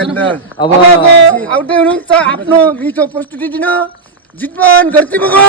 अब आउटै हुनुहुन्छ आफ्नो मिठो प्रस्तुति दिन जितमान गर्ती मगर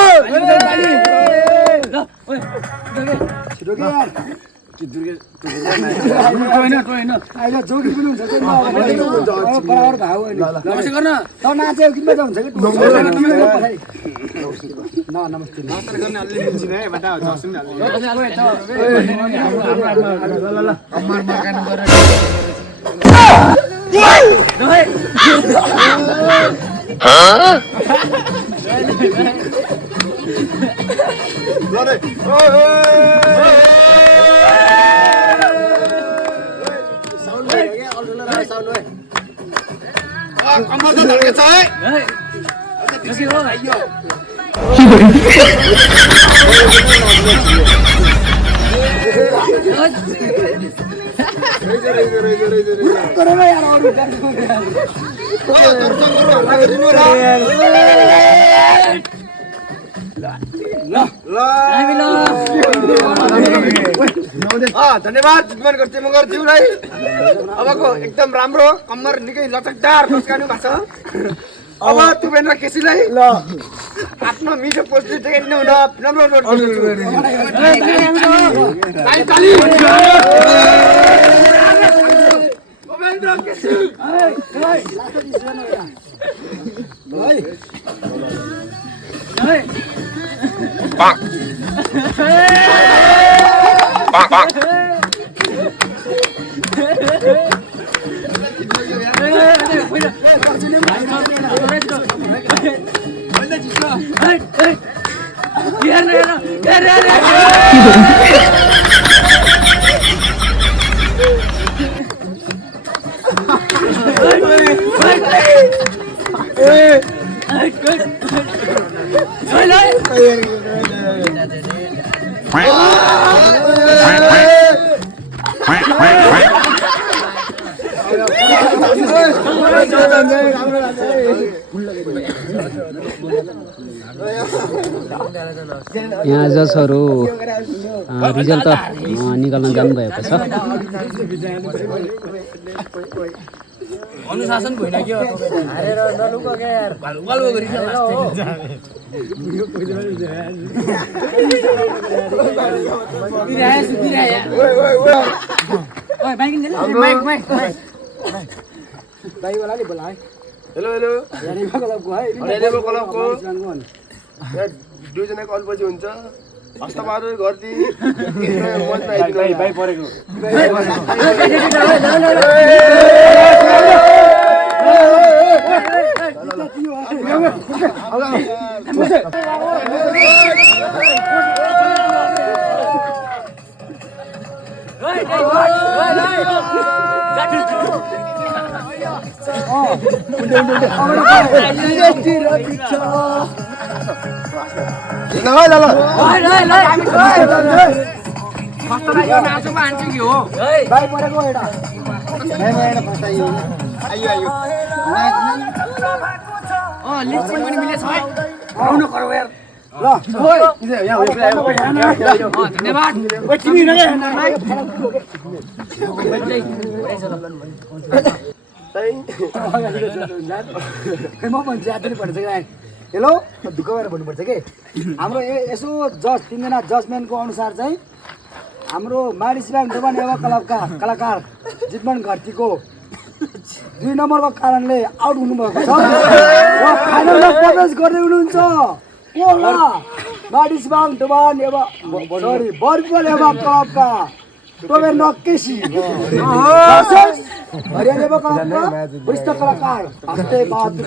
धन्यवाद जितमान गर्ती मगर ज्यूलाई अबको एकदम राम्रो कम्मर निकै लचकदार पस्कानु भएको छ अब तुबेन्द्र केसीलाई आफ्नो मिठो प्रस्तुति देखाइदिनु हुन नम्र अनुरोध गर्दछु तुबेन्द्र केसी यहाँ जजहरू रिजल्ट निकाल्न जानुभएको छ। अनुशासन भएन के हारेर नलुक के यार भालुवाल गरिन्छ भाइ वालाले बोलाए हेलो हेलो यारीमा क्लबको है रेलेबो क्लबको यहाँ दुईजनाको अल्पछि हुन्छ हस्तबहादुर गर्दी भाइ परेको हेलो दुःख भएर भन्नुपर्छ कि हाम्रो यसो जज तीनजना जजमेन्टको अनुसार चाहिँ हाम्रो मारिसिबाङ दोबान एवा क्लबका कलाकार जितमान घरतीको 2 नम्बरको कारणले आउट हुनुभएको छ र फाइनलमा प्रवेश गर्दै हुनुहुन्छ कोला मारिसिबाङ दोबान एवा सरी बर्गल एवा क्लबका तुबेन्द्र केसी हरियाणा एवा क्लबका वरिष्ठ कलाकार हस्ते बहादुर